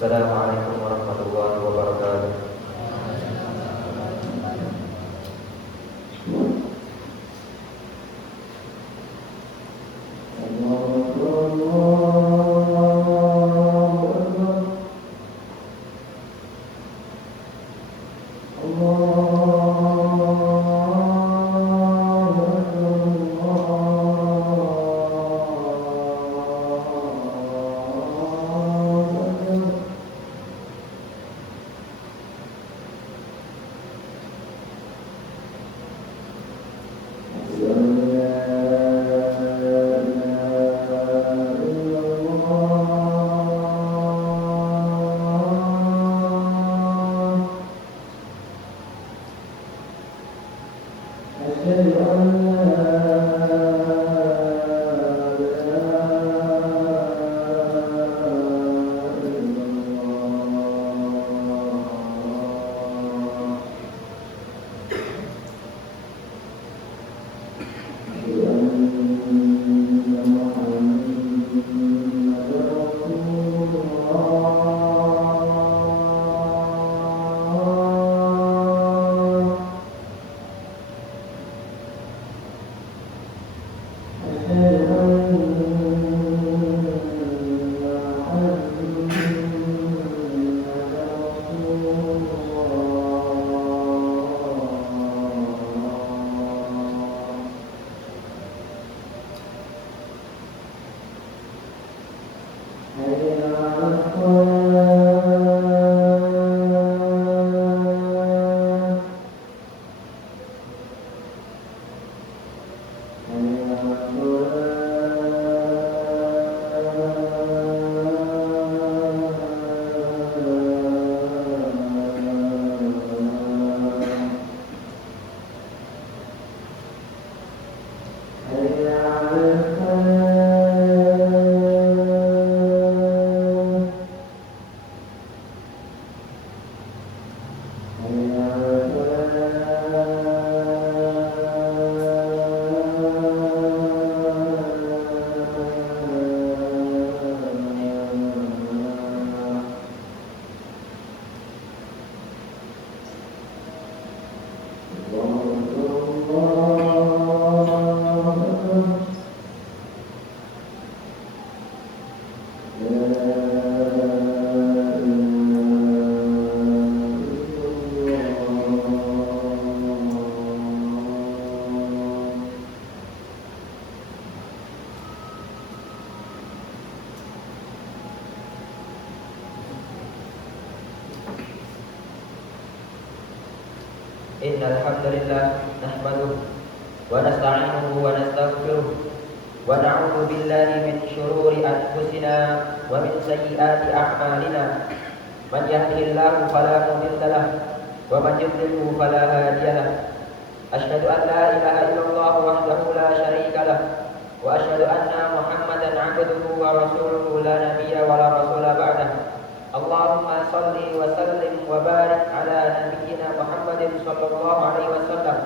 Assalamualaikum warahmatullahi wabarakatuh. Innal hamdalillah nahmaduhu wa nasta'inuhu wa nastaghfiruh wa na'udzu billahi min shururi anfusina wa min sayyiati a'malina. Man yahdihillahu fala mudilla lahu wa man yudlilhu fala hadiya lahu. Asyhadu an la ilaha illallah wahdahu la syarika lahu wa asyhadu anna Muhammadan 'abduhu wa rasuluhu la nabiyya wa la rasula ba'dahu. Allahumma salli wa sallim wa barik ala nabiyyina Muhammadin sallallahu alaihi wasallam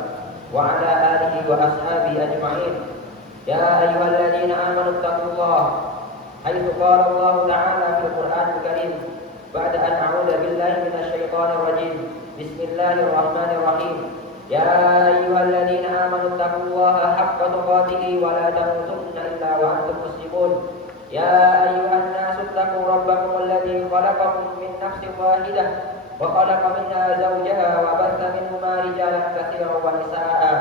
wa ala alihi wa ashabihi ajma'in. Ya ayyuhalladzina amanu taqullaha haitsu qala Allah ta'ala fil Qur'anil Karim ba'da an a'udzu billahi minasy syaithanir rajim. Bismillahirrahmanirrahim. Ya ayyuhalladzina amanu taqullaha haqqa tuqatih wa la tamutunna illa wa antum muslimun. Ya ayyuhan nasu taqu rabbakum alladzi khalaqakum min nafsin wahidah wa khalaqa minha zawjaha wa batha minhuma rijalan katsiran wa nisaa'a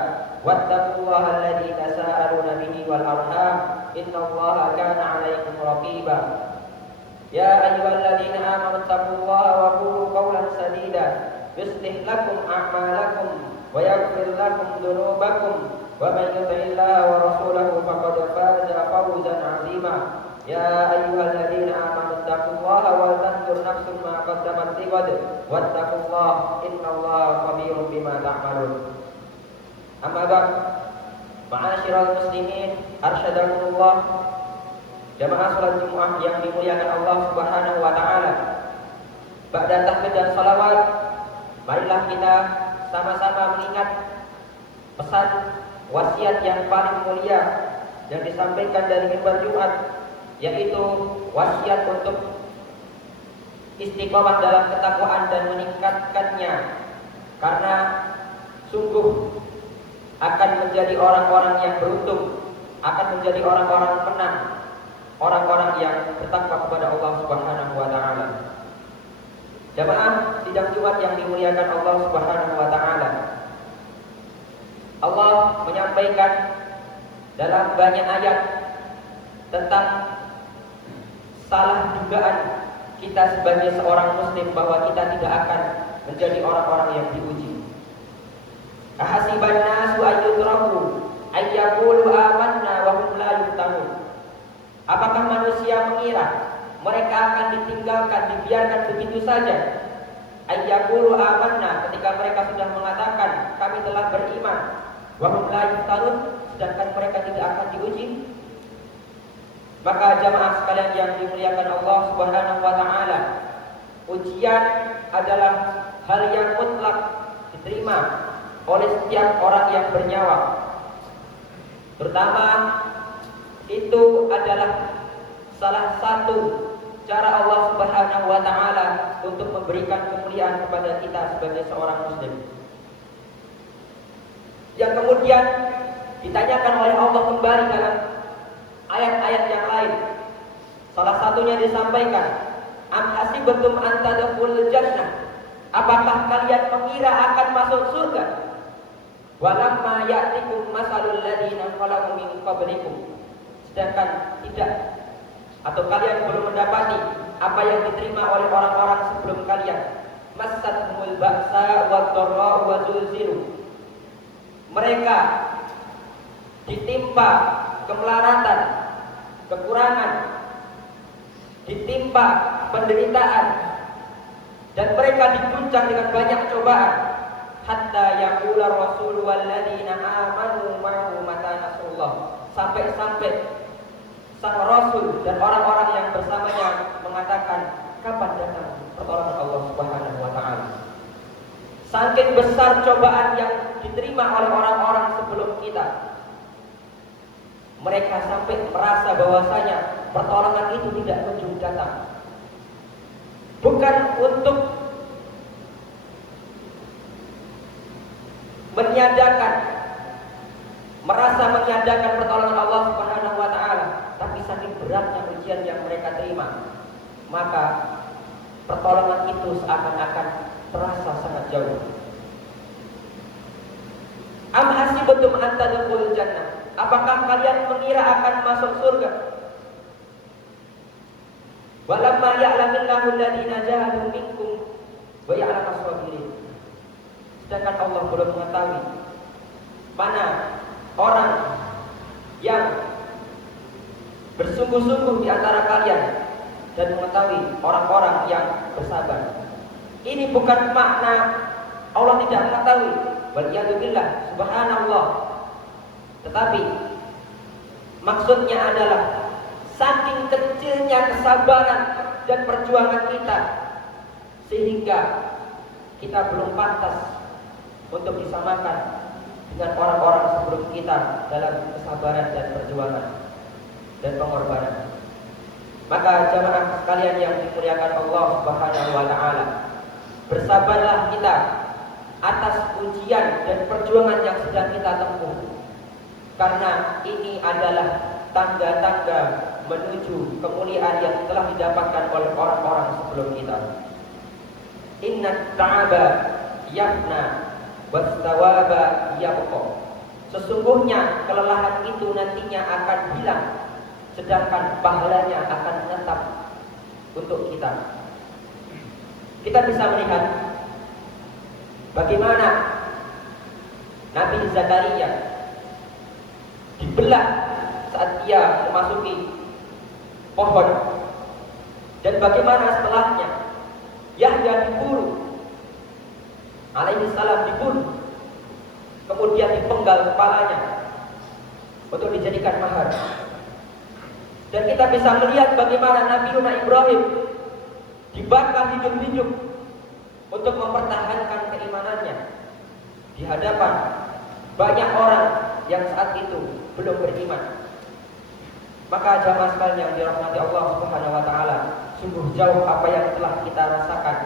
wattaqullaha alladzi tasaaluna bihi wal arham innallaha kana 'alaykum raqiba. Ya ayyuhalladzina amanu taqullaha wa qulu qawlan sadida yuslih lakum a'malakum wa yaghfir lakum dhunubakum wa man yuti'illaha wa rasulahu faqad faza fawzan 'azima. Ya ayyuhalladzina amanu taqullaha wa tanzur nafsun ma qaddamat lighad wattaqullaha innallaha khabirun bima ta'malun. Amma ba'd. Ma'asyiral muslimin, arsyadakumullah. Jamaah salat Jumat yang dimuliakan Allah Subhanahu wa taala. Ba'da tahmid dan salawat, marilah kita sama-sama mengingat pesan wasiat yang paling mulia yang disampaikan dari mimbar Jumat, yaitu wasiat untuk istiqomah dalam ketakwaan dan meningkatkannya, karena sungguh akan menjadi orang-orang yang beruntung, akan menjadi orang-orang menang, orang-orang yang bertakwa kepada Allah Subhanahu wa taala. Jamaah sidang Jumat yang dimuliakan Allah Subhanahu wa taala. Allah menyampaikan dalam banyak ayat tentang salah dugaan kita sebagai seorang muslim bahwa kita tidak akan menjadi orang-orang yang diuji. Ahasiban nasu ayyutraku ayyaqulu amanna wa hum la yuftanun. Apakah manusia mengira mereka akan ditinggalkan, dibiarkan begitu saja? Ayyaqulu amanna, ketika mereka sudah mengatakan kami telah beriman, wa hum la yuftanun, sedangkan mereka tidak akan diuji. Maka jamaah sekalian yang dimuliakan Allah Subhanahu wa taala, ujian adalah hal yang mutlak diterima oleh setiap orang yang bernyawa. Terutama itu adalah salah satu cara Allah Subhanahu wa taala untuk memberikan kemuliaan kepada kita sebagai seorang muslim. Yang kemudian ditanyakan oleh Allah kembali dalam ayat-ayat yang lain. Salah satunya disampaikan, am hasibtum an tadkhulul jannah, apakah kalian mengira akan masuk surga? Walamma ya'tikum masalul ladzina khalu min qablikum, sedangkan tidak, atau kalian belum mendapati apa yang diterima oleh orang-orang sebelum kalian. Massathumul ba'sa wad-dharra wa zulzilu, mereka ditimpa kemelaratan, kekurangan, ditimpa penderitaan, dan mereka diguncang dengan banyak cobaan. Hatta yaqula rasul walladzina amanu ma'ahu mata nasrullah, sampai-sampai sang rasul dan orang-orang yang bersamanya mengatakan, kapan datang pertolongan Allah Subhanahu wa taala. Saking besar cobaan yang diterima oleh orang-orang sebelum kita, mereka sampai merasa bahwasanya pertolongan itu tidak kunjung datang. Bukan untuk merasa menyadarkan pertolongan Allah Subhanahu wa taala, tapi saking beratnya ujian yang mereka terima, maka pertolongan itu seakan-akan terasa sangat jauh. Am hasibtum an tadkhulul jannah, apakah kalian mengira akan masuk surga? Walamma ya'lamillahu alladziina jahadu minkum wa ya'lamu as-sabirin, sedangkan Allah belum mengetahui mana orang yang bersungguh-sungguh di antara kalian dan mengetahui orang-orang yang bersabar. Ini bukan makna Allah tidak mengetahui, waliyadzubillah, subhanallah. Tetapi maksudnya adalah saking kecilnya kesabaran dan perjuangan kita, sehingga kita belum pantas untuk disamakan dengan orang-orang sebelum kita dalam kesabaran dan perjuangan dan pengorbanan. Maka jamaah sekalian yang dimuliakan Allah Subhanahu wa taala, bersabarlah kita atas ujian dan perjuangan yang sedang kita tempuh, karena ini adalah tangga-tangga menuju kemuliaan yang telah didapatkan oleh orang-orang sebelum kita. Inna ta'aba yafna wastawaba yabqa, sesungguhnya kelelahan itu nantinya akan hilang, sedangkan pahalanya akan tetap untuk kita. Kita bisa melihat bagaimana Nabi Zakaria dibelah saat dia memasuki pohon, dan bagaimana setelahnya Yahya dibunuh, alaihi salam dibunuh, kemudian dipenggal kepalanya untuk dijadikan mahar. Dan kita bisa melihat bagaimana Nabi Ibrahim dibakar hidup-hidup untuk mempertahankan keimanannya di hadapan banyak orang yang saat itu belum beriman. Maka jamaah sekalian yang dirahmati Allah Subhanahu wa taala, sungguh jauh apa yang telah kita rasakan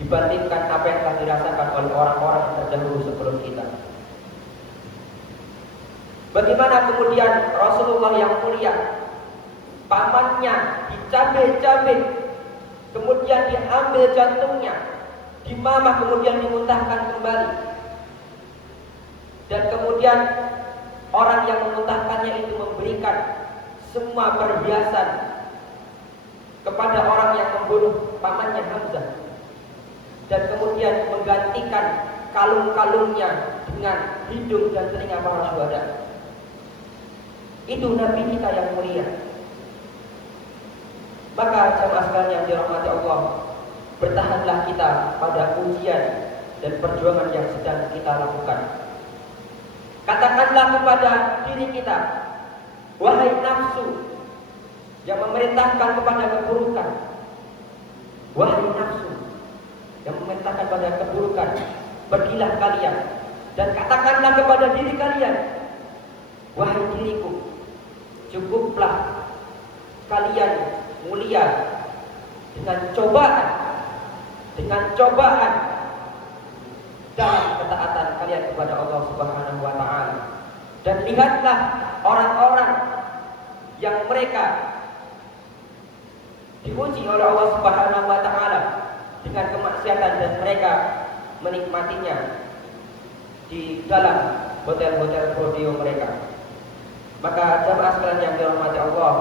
dibandingkan apa yang telah dirasakan oleh orang-orang yang terdahulu sebelum kita. Bagaimana kemudian Rasulullah yang mulia, pamannya dicabik-cabik, kemudian diambil jantungnya, dimamah kemudian dimuntahkan kembali, dan kemudian orang yang memuntahkannya itu memberikan semua perhiasan kepada orang yang membunuh pamannya Hamzah, dan kemudian menggantikan kalung-kalungnya dengan hidung dan telinga para syuhada. Itu Nabi kita yang mulia. Maka jemaah sekalian yang dirahmati Allah, bertahanlah kita pada ujian dan perjuangan yang sedang kita lakukan. Katakanlah kepada diri kita, wahai nafsu yang memerintahkan kepada keburukan, wahai nafsu yang memerintahkan kepada keburukan, pergilah kalian dan katakanlah kepada diri kalian, wahai diriku, cukuplah kalian mulia dengan cobaan dalam ketaatan kalian kepada Allah Subhanahu wa taala. Dan lihatlah orang-orang yang mereka diuji oleh Allah Subhanahu wa taala dengan kemaksiatan dan mereka menikmatinya di dalam hotel-hotel rodeo mereka. Maka jemaah sekalian yang dirahmati Allah,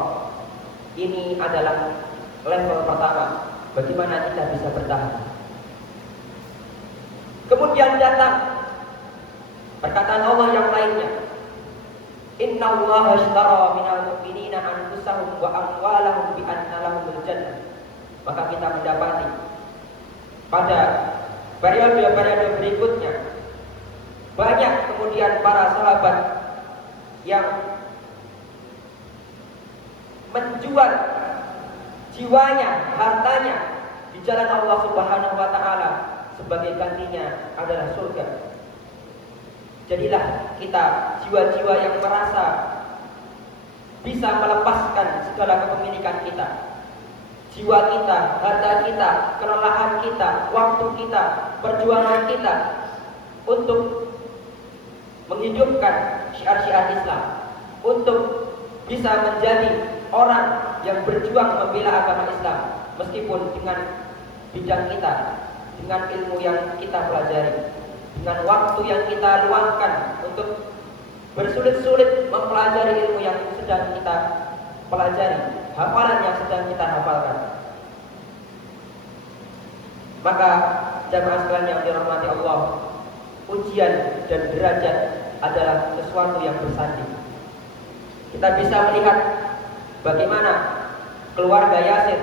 ini adalah level pertama bagaimana kita bisa bertahan. Kemudian datang perkataan Allah yang lainnya, Innallaha ashtara minal mu'minina anfusahum wa amwalahum bi anna lahumul jannah. Maka kita mendapati pada periode-periode berikutnya banyak kemudian para sahabat yang menjual jiwanya, hartanya di jalan Allah Subhanahu wa taala, sebagai gantinya adalah surga. Jadilah kita jiwa-jiwa yang merasa bisa melepaskan segala kepemilikan kita, jiwa kita, harta kita, kelelahan kita, waktu kita, perjuangan kita untuk menghidupkan syiar-syiar Islam, untuk bisa menjadi orang yang berjuang membela agama Islam, meskipun dengan bidang kita, dengan ilmu yang kita pelajari, dengan waktu yang kita luangkan untuk bersulit-sulit mempelajari ilmu yang sedang kita pelajari, hafalan yang sedang kita hafalkan. Maka jemaah sekalian yang dirahmati Allah, ujian dan derajat adalah sesuatu yang bersanding. Kita bisa melihat bagaimana keluarga Yasir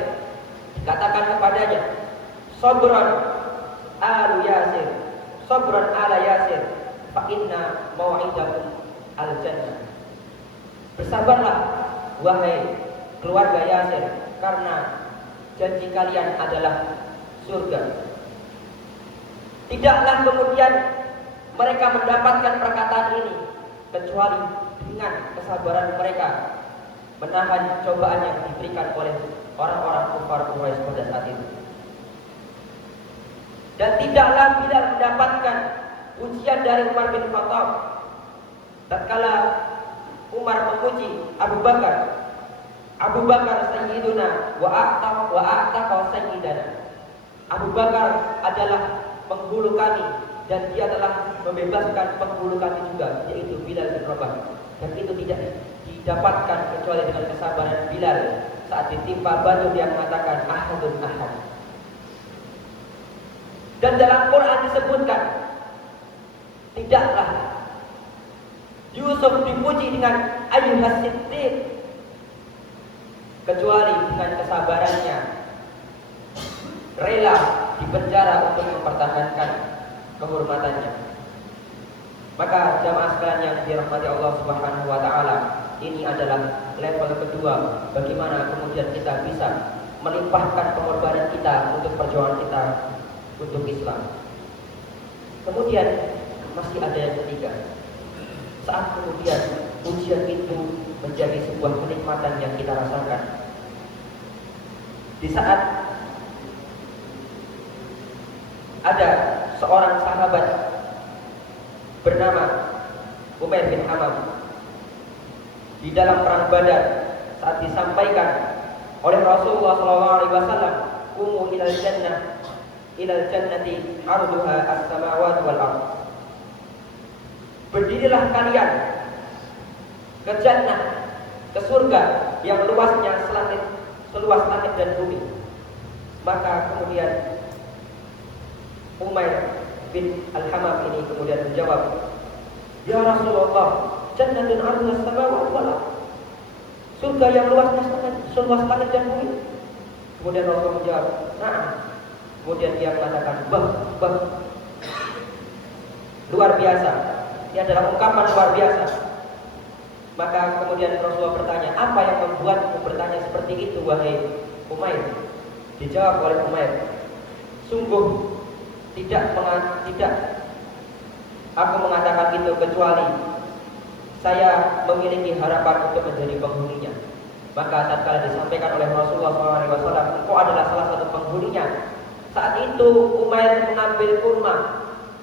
dikatakan kepadanya, Sabran alu Yasir, Sabran ala Yasir, fa inna mau'idakum al-jannah. Bersabarlah wahai keluarga Yasir, karena janji kalian adalah surga. Tidaklah kemudian mereka mendapatkan perkataan ini kecuali dengan kesabaran mereka menahan cobaan yang diberikan oleh orang-orang kufar Quraisy pada saat itu. Dan tidaklah Bilal mendapatkan ujian dari Umar bin Khattab tatkala Umar memuji Abu Bakar, Abu Bakar sayyiduna wa a'taqa sayyidana. Abu Bakar adalah penghulu kami dan dia telah membebaskan penghulu kami juga, yaitu Bilal bin Rabah. Dan itu tidak didapatkan kecuali dengan kesabaran Bilal saat ditimpa batu dia mengatakan ahadun ahad. Dan dalam Quran disebutkan, tidaklah Yusuf dipuji dengan ayyuhas siddiq kecuali dengan kesabarannya rela dipenjara untuk mempertahankan kehormatannya. Maka jamaah sekalian yang dirahmati Allah Subhanahu wa taala, ini adalah level kedua bagaimana kemudian kita bisa melimpahkan pengorbanan kita untuk perjuangan kita untuk Islam. Kemudian masih ada yang ketiga. Saat kemudian ujian itu menjadi sebuah kenikmatan yang kita rasakan, Di saat ada seorang sahabat bernama Umair bin Hamam di dalam perang Badar, saat disampaikan oleh Rasulullah SAW, "Qumu ilal jannati arduha as-samawati wal ardh." Berdirilah kalian ke jannah, ke surga yang luasnya seluas langit dan bumi. Maka kemudian Umair bin Al-Hamam ini kemudian menjawab, "Ya Rasulullah, jannatun arduha as-samawati wal ardh." Surga yang luasnya seluas langit dan bumi. Kemudian Rasulullah menjawab, "Na'am." Kemudian dia mengatakan, bah. Luar biasa. Ini adalah ungkapan luar biasa. Maka kemudian Rasulullah bertanya, "Apa yang membuatmu bertanya seperti itu, wahai Umair?" Dijawab oleh Umair, "Sungguh tidak aku mengatakan itu kecuali saya memiliki harapan untuk menjadi penghuninya." Maka tatkala disampaikan oleh Rasulullah SAW, "Engkau adalah salah satu penghuninya." Saat itu Umair mengambil kurma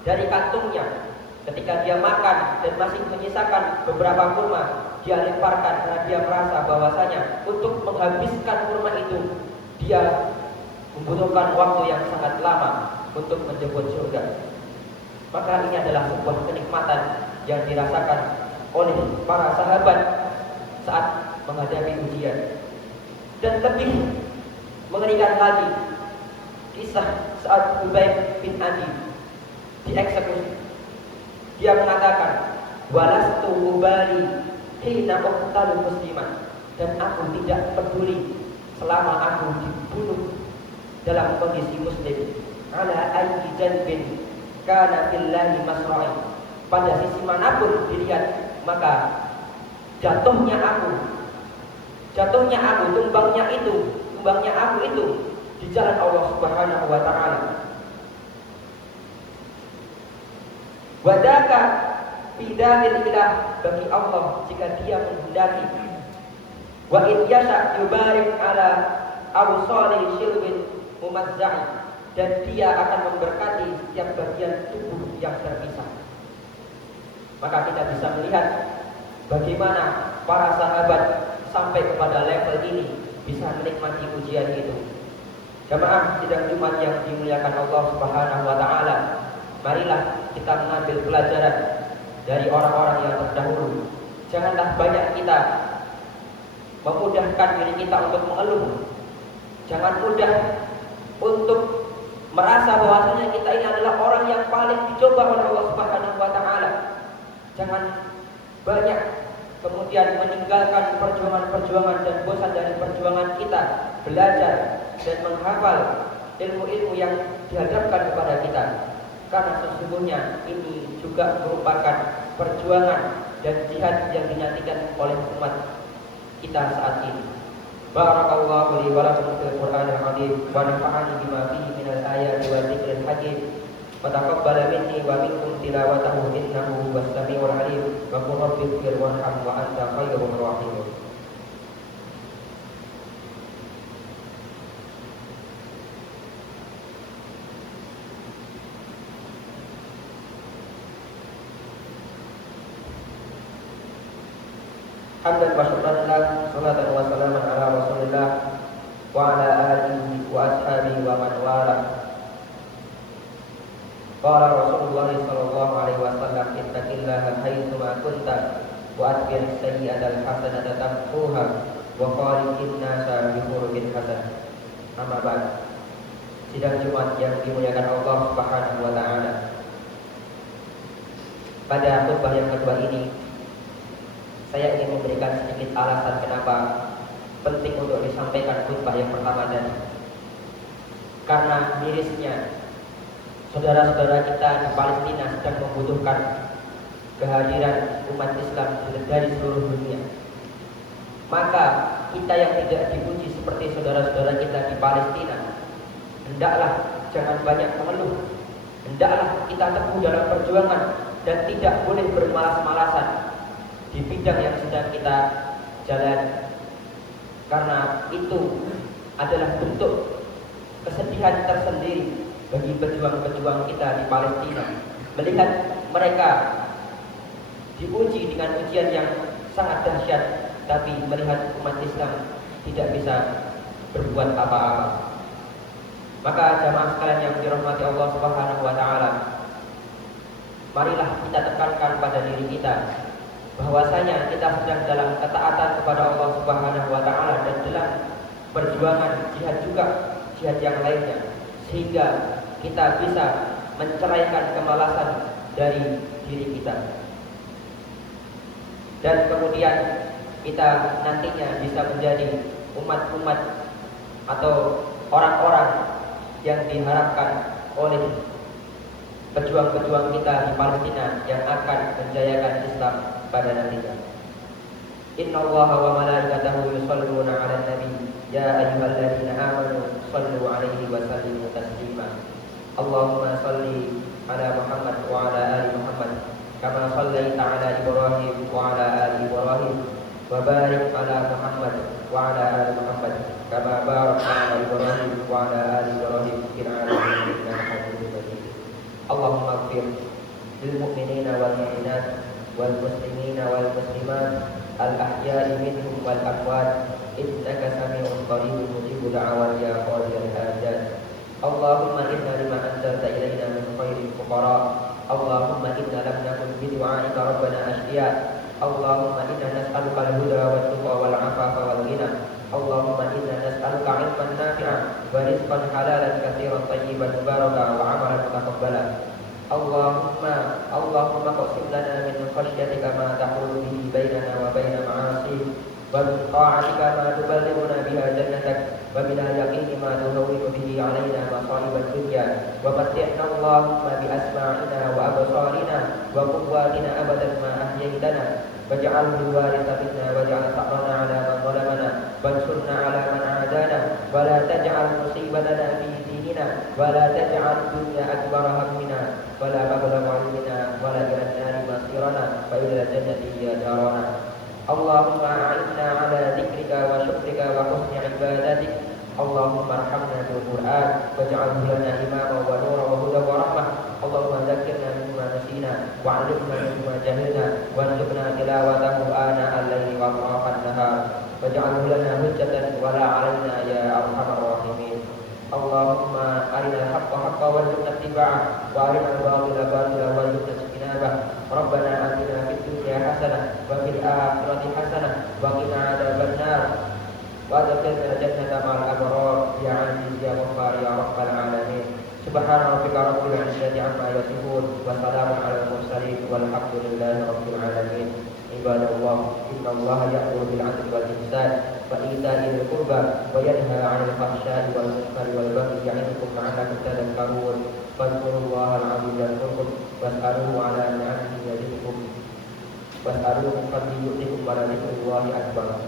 dari kantungnya. Ketika dia makan dan masih menyisakan beberapa kurma, dia lemparkan karena dia merasa bahwasanya untuk menghabiskan kurma itu dia membutuhkan waktu yang sangat lama untuk menjemput surga. Maka ini adalah sebuah kenikmatan yang dirasakan oleh para sahabat saat menghadapi ujian. Dan lebih mengerikan lagi kisah saat Ubayd bin Adi dieksekusi. Dia mengatakan, "Walastu ubali hina uqtalu musliman." Dan aku tidak peduli selama aku dibunuh dalam kondisi muslim. Ala ayyi janbin kana billahi masra'i. Pada sisi manapun dilihat, maka jatuhnya aku, tumbangnya aku itu di jalan Allah Subhanahu wa taala. Wadaka bidalil ilah, bagi Allah jika dia menghendaki. Wa in yasha yubarik ala awsali shilwin mumazzai, dan dia akan memberkati setiap bagian tubuh yang terpisah. Maka kita bisa melihat bagaimana para sahabat sampai kepada level ini bisa menikmati ujian itu. Jamaah sidang Jumat yang dimuliakan Allah Subhanahu wa taala, marilah kita mengambil pelajaran dari orang-orang yang terdahulu. Janganlah banyak kita memudahkan diri kita untuk mengeluh. Jangan mudah untuk merasa bahwasanya kita ini adalah orang yang paling dicoba oleh Allah Subhanahu wa taala. Jangan banyak kemudian meninggalkan perjuangan-perjuangan dan bosan dari perjuangan kita belajar dan menghafal ilmu-ilmu yang dihadapkan kepada kita. Karena sesungguhnya ini juga merupakan perjuangan dan jihad yang dinantikan oleh umat kita saat ini. Barakallahu li wa lakum fil Qur'anil azim wa nafa'ani bima fihi minal ayati wa dzikril hakim. Wa taqabbal minni wa minkum tilawatahu innahu huwas samiul alim. Wa qul rabbighfir warham wa anta khairur rahimin. Hamdan wa syukran lak, salatan wa salaman ala Rasulillah wa ala alihi wa ashabihi wa man wala. Qala Rasulullah sallallahu alaihi wasallam, ittaqillaha haitsu ma kunta wa atbi' sayyi'atal hasanata tamhuha wa khaliqin nasa bi khuluqin hasan. Amma ba'd. Sidang Jumat yang dimuliakan Allah Subhanahu wa taala. Pada khutbah yang kedua ini, saya ingin memberikan sedikit alasan kenapa penting untuk disampaikan khutbah yang pertama tadi. Karena mirisnya saudara-saudara kita di Palestina sedang membutuhkan kehadiran umat Islam dari seluruh dunia. Maka kita yang tidak dipuji seperti saudara-saudara kita di Palestina, hendaklah jangan banyak mengeluh. Hendaklah kita teguh dalam perjuangan dan tidak boleh bermalas-malasan di bidang yang sedang kita jalani. Karena itu adalah bentuk kesedihan tersendiri bagi pejuang-pejuang kita di Palestina. Melihat mereka diuji dengan ujian yang sangat dahsyat, tapi melihat umat Islam tidak bisa berbuat apa-apa. Maka jamaah sekalian yang dirahmati Allah Subhanahu wa taala, marilah kita tekankan pada diri kita bahwasanya kita sedang dalam ketaatan kepada Allah Subhanahu wa taala dan dalam perjuangan jihad juga, jihad yang lainnya, sehingga kita bisa menceraikan kemalasan dari diri kita. Dan kemudian kita nantinya bisa menjadi umat-umat atau orang-orang yang diharapkan oleh pejuang-pejuang kita di Palestina yang akan menjayakan Islam pada nantinya. Innallaha wa malaikatahu yusholluna 'alan nabi ya ayyuhalladzina amanu shallu 'alaihi wa sallimu taslima. Allahumma shalli 'ala Muhammad wa 'ala ali Muhammad kama shallaita 'ala Ibrahim wa 'ala ali Ibrahim wa barik 'ala Muhammad wa 'ala ali Muhammad kama barakta 'ala Ibrahim wa 'ala ali Ibrahim fil 'alamin innaka Hamidum Majid. Allahumma ighfir lil mu'minina wal mu'minat wal muslimina wal muslimat al-ahya'i minhum wal amwat innaka sami'un qaribun mujibud da'awat ya qadiyal hajat. Allahumma inna lima anzalta ilayna min khairin fuqara. Allahumma inna lam nakun bi du'aika rabbana ashqiya. Allahumma inna nas'aluka al-huda wat tuqa wal 'afafa wal ghina. Allahumma inna nas'aluka 'ilman nafi'an wa rizqan halalan katsiran tayyiban mubarakan wa 'amalan mutaqabbalan. Allahumma qsim lana min khashyatika ma tahulu bihi bainana wa baina ma'asik wa min ta'atika ma tuballighuna biha jannatak wa min al-yaqini ma tuhawwinu bihi 'alaina masa'ib ad-dunya wa matti'na Allahumma bi asma'ina wa absarina wa quwwatina abadan ma ahyaytana waj'alhu al-waritha minna waj'al tha'rana 'ala man zalamana wansurna 'ala man 'adana wa la taj'al musibatana fi dinina wa la taj'al dunya akbara hammina wa la mablagha 'ilmina wa la ila an-nari masirana fa ila jannati ya darana. Allahumma a'inna 'ala dzikrika wa syukrika wa husni 'ibadatik. Allahumma arhamna bil Qur'an waj'alhu lana imama wa nuran wa hudan wa rahmah. Allahumma dzakkirna mimma nasina wa 'allimna mimma jahilna warzuqna tilawatahu ana al-laili wa atrafan nahar waj'alhu lana hujjatan wa la 'alaina ya arhamar rahimin. Allahumma arinal haqqa haqqan warzuqna ittiba'ah wa arinal batila batilan warzuqna ijtinabah. Rabbana atina fid dunya hasanah wa fil akhirati hasanah wa qina adzabannar wa adkhilna jannata ma'al abrar ya 'aziz ya ghaffar ya rabbal alamin. Subhana rabbika rabbil 'izzati 'amma yasifun wa salamun 'alal mursalin walhamdulillahi rabbil alamin. Ibadallah, innallaha ya'muru bil 'adli wal ihsan wa ita'i dzil qurba wa yanha 'anil fahsya'i wal munkari wal baghi ya'idukum la'allakum tadhakkarun. Fadhkurullaha al-'azim yadhkurkum was'aluhu 'ala ni'amihi yazidkum was'aluhu min fadlihi yu'tikum wa la dzikrullahi akbar.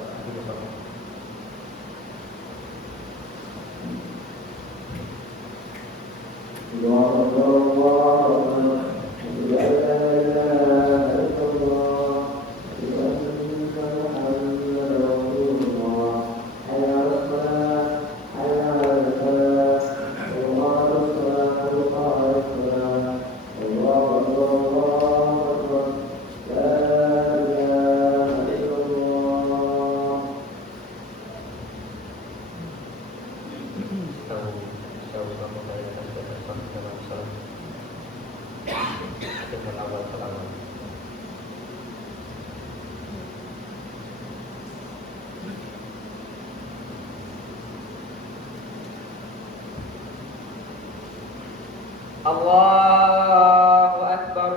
Allahu Akbar.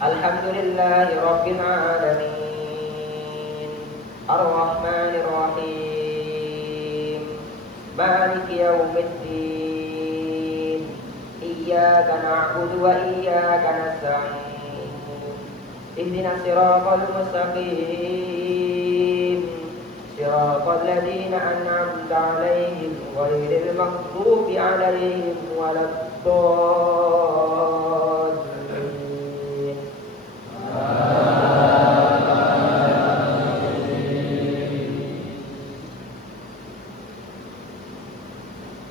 Alhamdulillahi rabbil alamin. Ar-Rahmanir Rahim. Maliki yaumiddin. Iyyaka na'budu wa iyyaka nasta'in. اهدنا الصراط المستقيم صراط الذين أنعمت عليهم غير المغضوب عليهم ولا الضالين.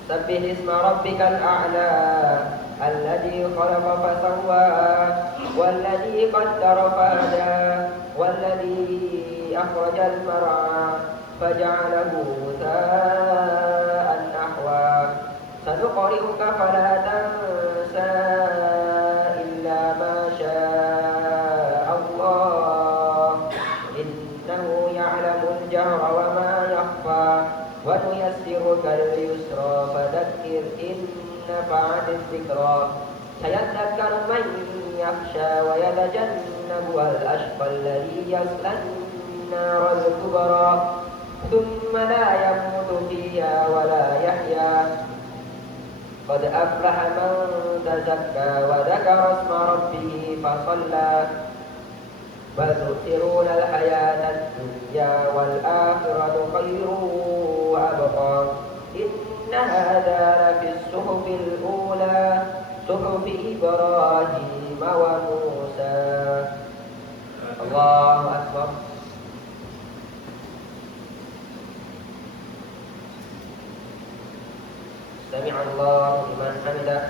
سبح اسم ربك الأعلى الذي خلق فسوى والذي قدر فهدى والذي أخرج المرعى فجعله غثاء نحوا سنقرئك فلا تنسى إلا ما شاء الله إنه يعلم الجهر وما يخفى ونيسرك لليسرى فذكر إن نفعت الذكرى سيذكر من يخشى ويتجنبها الأشقى الذي يصلى النار الكبرى ثم لا يموت فيها ولا يحيا قد أفلح من تزكى وذكر اسم ربه فصلى بل تؤثرون الحياة الدنيا والآخرة خير وأبقى إن هذا لفي الصحف الأولى صحف إبراهيم وموسى. الله أكبر. سمع الله لمن حمده.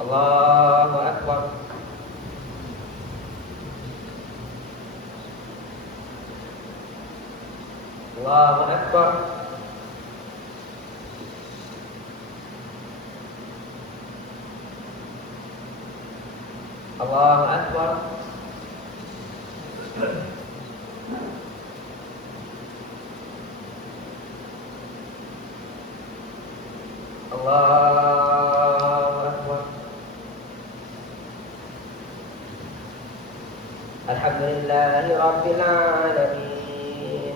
الله أكبر. الله أكبر. الله أكبر. الله أكبر. الحمد لله رب العالمين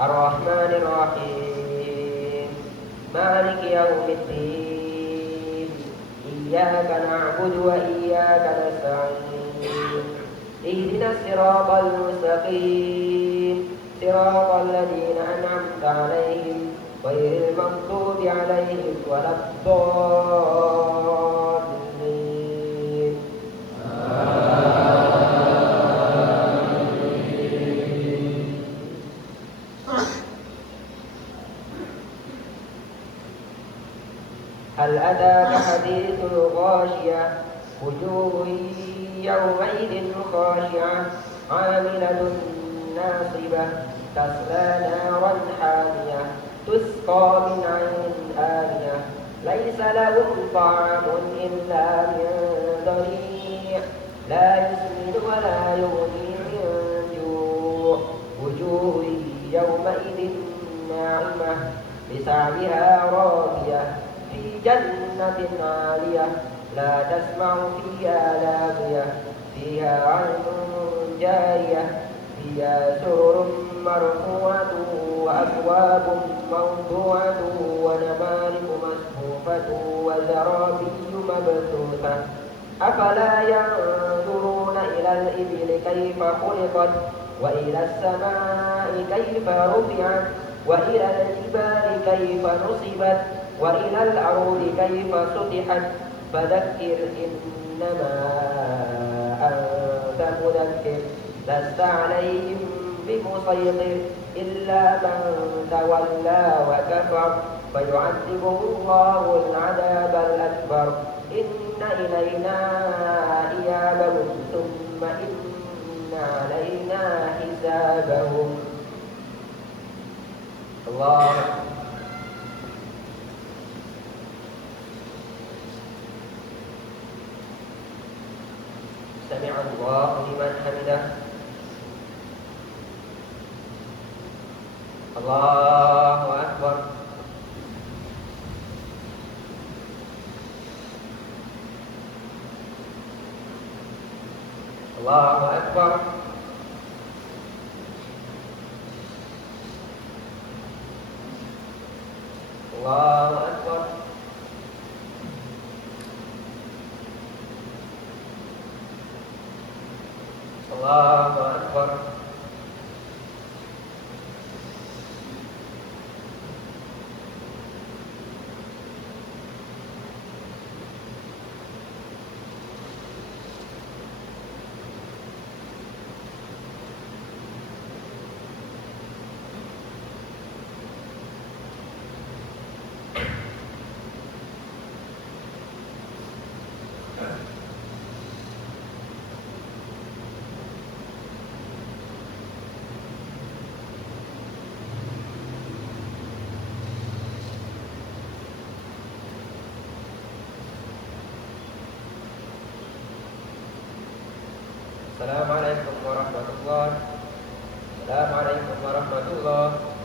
الرحمن الرحيم مالك يوم الدين إياك نعبد وإياك نستعين اهدنا الصراط المستقيم صراط الذين أنعمت عليهم غير المغضوب عليهم ولا الضالين. هل أتاك حديث الغاشية وجوه يومئذ خاشعة عاملة ناصبة تصلى نارا حامية تسقى من عين آنية ليس لهم طعام إلا من ضريع لا يسمن ولا يغني من جوع وجوه يومئذ ناعمة لسعيها راضية في جنة عالية لا تسمع فيها لاغية فيها عين جارية فيها سرر مرفوعة وأكواب موضوعة ونمارق مصفوفة وزرابي مبثوثة أفلا ينظرون إلى الإبل كيف خلقت وإلى السماء كيف رفعت وإلى الجبال كيف نصبت وإلى الأرض كيف سطحت فذكر إنما أنت مذكر لست عليهم بمسيطر إلا من تولى وكفر فيعذبه الله العذاب الأكبر إن إلينا إيابهم ثم إن علينا حسابهم. الله سمع الله لمن حمده. الله أكبر. الله أكبر. الله أكبر. Allahu Akbar. Assalamualaikum warahmatullahi wabarakatuh. Assalamualaikum warahmatullahi